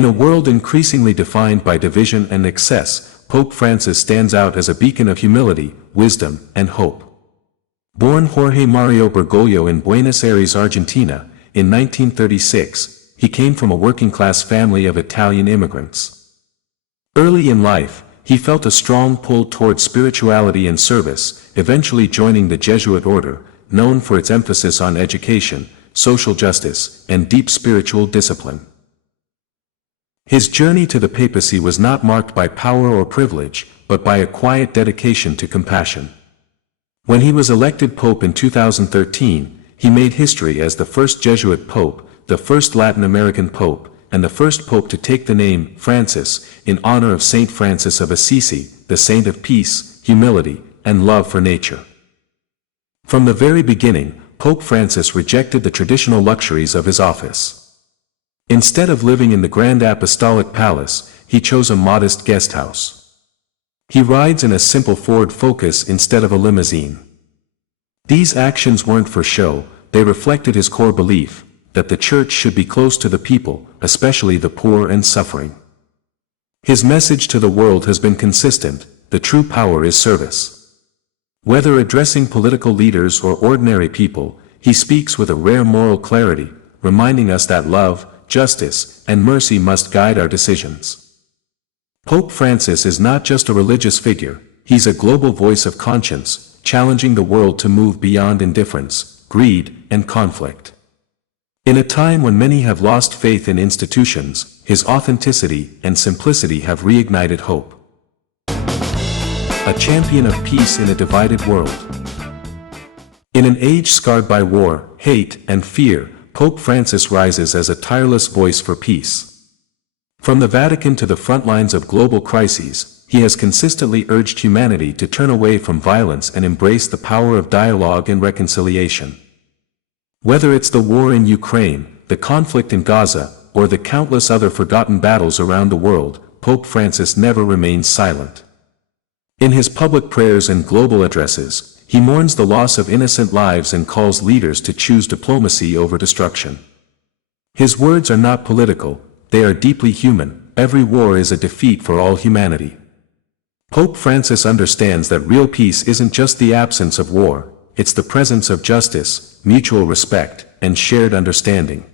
In a world increasingly defined by division and excess, Pope Francis stands out as a beacon of humility, wisdom, and hope. Born Jorge Mario Bergoglio in Buenos Aires, Argentina, in 1936, he came from a working-class family of Italian immigrants. Early in life, he felt a strong pull toward spirituality and service, eventually joining the Jesuit order, known for its emphasis on education, social justice, and deep spiritual discipline. His journey to the papacy was not marked by power or privilege, but by a quiet dedication to compassion. When he was elected pope in 2013, he made history as the first Jesuit pope, the first Latin American pope, and the first pope to take the name Francis, in honor of Saint Francis of Assisi, the saint of peace, humility, and love for nature. From the very beginning, Pope Francis rejected the traditional luxuries of his office. Instead of living in the Grand Apostolic Palace, he chose a modest guest house. He rides in a simple Ford Focus instead of a limousine. These actions weren't for show, they reflected his core belief, that the Church should be close to the people, especially the poor and suffering. His message to the world has been consistent: the true power is service. Whether addressing political leaders or ordinary people, he speaks with a rare moral clarity, reminding us that love, justice, and mercy must guide our decisions. Pope Francis is not just a religious figure, he's a global voice of conscience, challenging the world to move beyond indifference, greed, and conflict. In a time when many have lost faith in institutions, his authenticity and simplicity have reignited hope. A champion of peace in a divided world. In an age scarred by war, hate, and fear, Pope Francis rises as a tireless voice for peace. From the Vatican to the front lines of global crises, he has consistently urged humanity to turn away from violence and embrace the power of dialogue and reconciliation. Whether it's the war in Ukraine, the conflict in Gaza, or the countless other forgotten battles around the world, Pope Francis never remains silent. In his public prayers and global addresses, he mourns the loss of innocent lives and calls leaders to choose diplomacy over destruction. His words are not political, they are deeply human. Every war is a defeat for all humanity. Pope Francis understands that real peace isn't just the absence of war, it's the presence of justice, mutual respect, and shared understanding.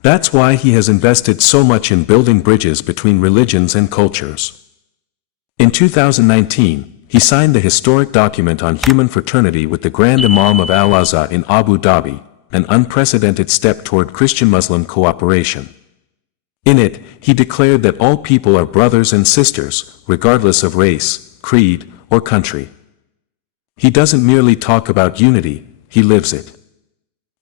That's why he has invested so much in building bridges between religions and cultures. In 2019, he signed the historic document on human fraternity with the Grand Imam of Al-Azhar in Abu Dhabi, an unprecedented step toward Christian-Muslim cooperation. In it, he declared that all people are brothers and sisters, regardless of race, creed, or country. He doesn't merely talk about unity, he lives it.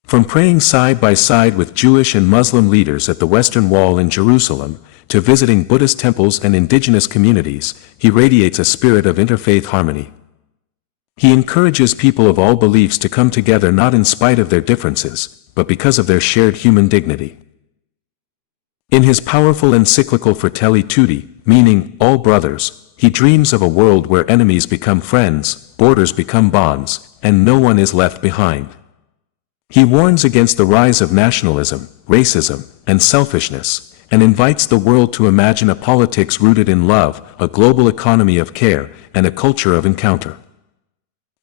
From praying side by side with Jewish and Muslim leaders at the Western Wall in Jerusalem, to visiting Buddhist temples and indigenous communities, he radiates a spirit of interfaith harmony. He encourages people of all beliefs to come together not in spite of their differences, but because of their shared human dignity. In his powerful encyclical Fratelli Tutti, meaning all brothers, he dreams of a world where enemies become friends, borders become bonds, and no one is left behind. He warns against the rise of nationalism, racism, and selfishness, and invites the world to imagine a politics rooted in love, a global economy of care, and a culture of encounter.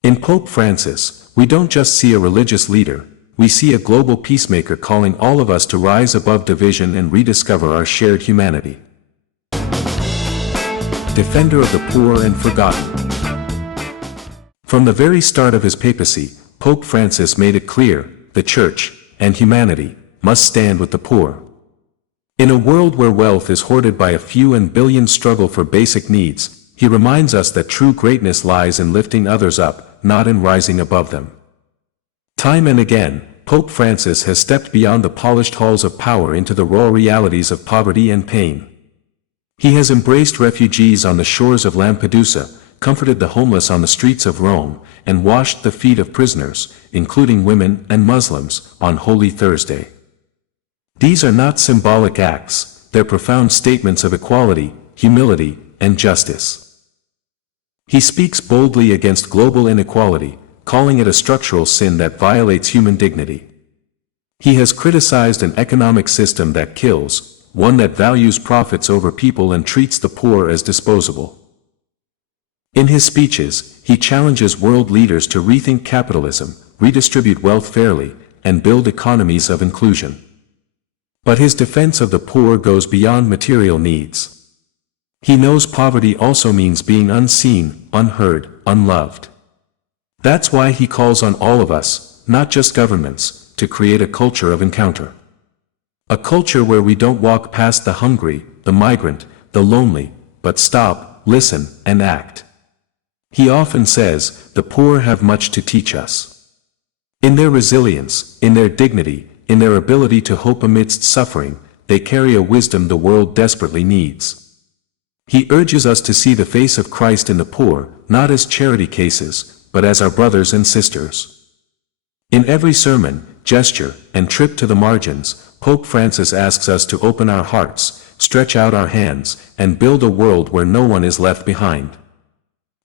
In Pope Francis, we don't just see a religious leader, we see a global peacemaker calling all of us to rise above division and rediscover our shared humanity. Defender of the poor and forgotten. From the very start of his papacy, Pope Francis made it clear, the Church, and humanity, must stand with the poor. In a world where wealth is hoarded by a few and billions struggle for basic needs, he reminds us that true greatness lies in lifting others up, not in rising above them. Time and again, Pope Francis has stepped beyond the polished halls of power into the raw realities of poverty and pain. He has embraced refugees on the shores of Lampedusa, comforted the homeless on the streets of Rome, and washed the feet of prisoners, including women and Muslims, on Holy Thursday. These are not symbolic acts, they're profound statements of equality, humility, and justice. He speaks boldly against global inequality, calling it a structural sin that violates human dignity. He has criticized an economic system that kills, one that values profits over people and treats the poor as disposable. In his speeches, he challenges world leaders to rethink capitalism, redistribute wealth fairly, and build economies of inclusion. But his defense of the poor goes beyond material needs. He knows poverty also means being unseen, unheard, unloved. That's why he calls on all of us, not just governments, to create a culture of encounter. A culture where we don't walk past the hungry, the migrant, the lonely, but stop, listen, and act. He often says, the poor have much to teach us. In their resilience, in their dignity, in their ability to hope amidst suffering, they carry a wisdom the world desperately needs. He urges us to see the face of Christ in the poor, not as charity cases, but as our brothers and sisters. In every sermon, gesture, and trip to the margins, Pope Francis asks us to open our hearts, stretch out our hands, and build a world where no one is left behind.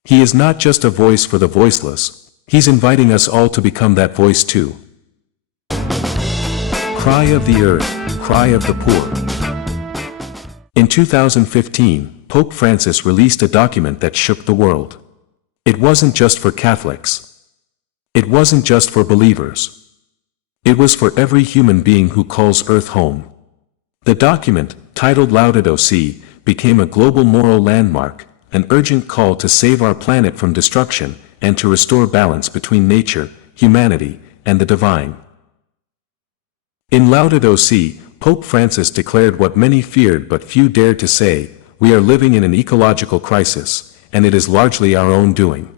He is not just a voice for the voiceless, he's inviting us all to become that voice too. Cry of the earth, cry of the poor. In 2015, Pope Francis released a document that shook the world. It wasn't just for Catholics. It wasn't just for believers. It was for every human being who calls Earth home. The document, titled Laudato Si, became a global moral landmark, an urgent call to save our planet from destruction, and to restore balance between nature, humanity, and the divine. In Laudato Si, Pope Francis declared what many feared but few dared to say: we are living in an ecological crisis, and it is largely our own doing.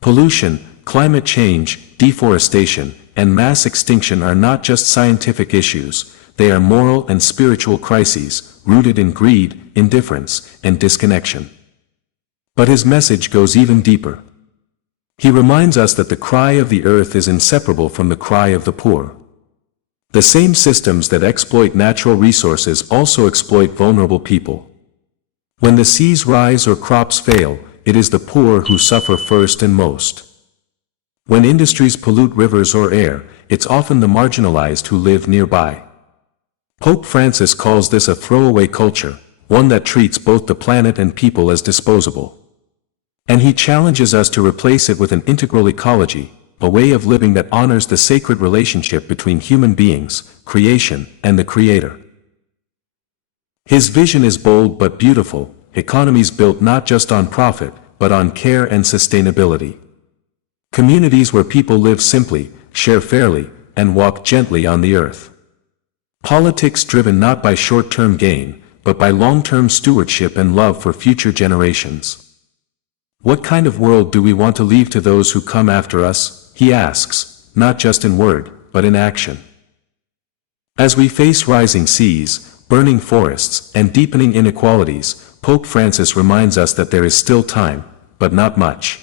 Pollution, climate change, deforestation, and mass extinction are not just scientific issues, they are moral and spiritual crises, rooted in greed, indifference, and disconnection. But his message goes even deeper. He reminds us that the cry of the earth is inseparable from the cry of the poor. The same systems that exploit natural resources also exploit vulnerable people. When the seas rise or crops fail, it is the poor who suffer first and most. When industries pollute rivers or air, it's often the marginalized who live nearby. Pope Francis calls this a throwaway culture, one that treats both the planet and people as disposable. And he challenges us to replace it with an integral ecology, a way of living that honors the sacred relationship between human beings, creation, and the Creator. His vision is bold but beautiful, economies built not just on profit, but on care and sustainability. Communities where people live simply, share fairly, and walk gently on the earth. Politics driven not by short-term gain, but by long-term stewardship and love for future generations. What kind of world do we want to leave to those who come after us? He asks, not just in word, but in action. As we face rising seas, burning forests, and deepening inequalities, Pope Francis reminds us that there is still time, but not much.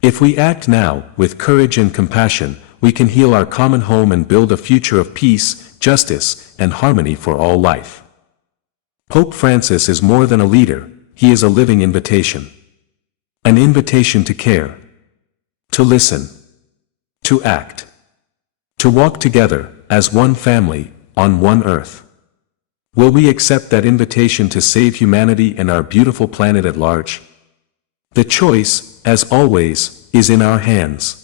If we act now, with courage and compassion, we can heal our common home and build a future of peace, justice, and harmony for all life. Pope Francis is more than a leader, he is a living invitation. An invitation to care, to listen, to act, to walk together, as one family, on one earth. Will we accept that invitation to save humanity and our beautiful planet at large? The choice, as always, is in our hands.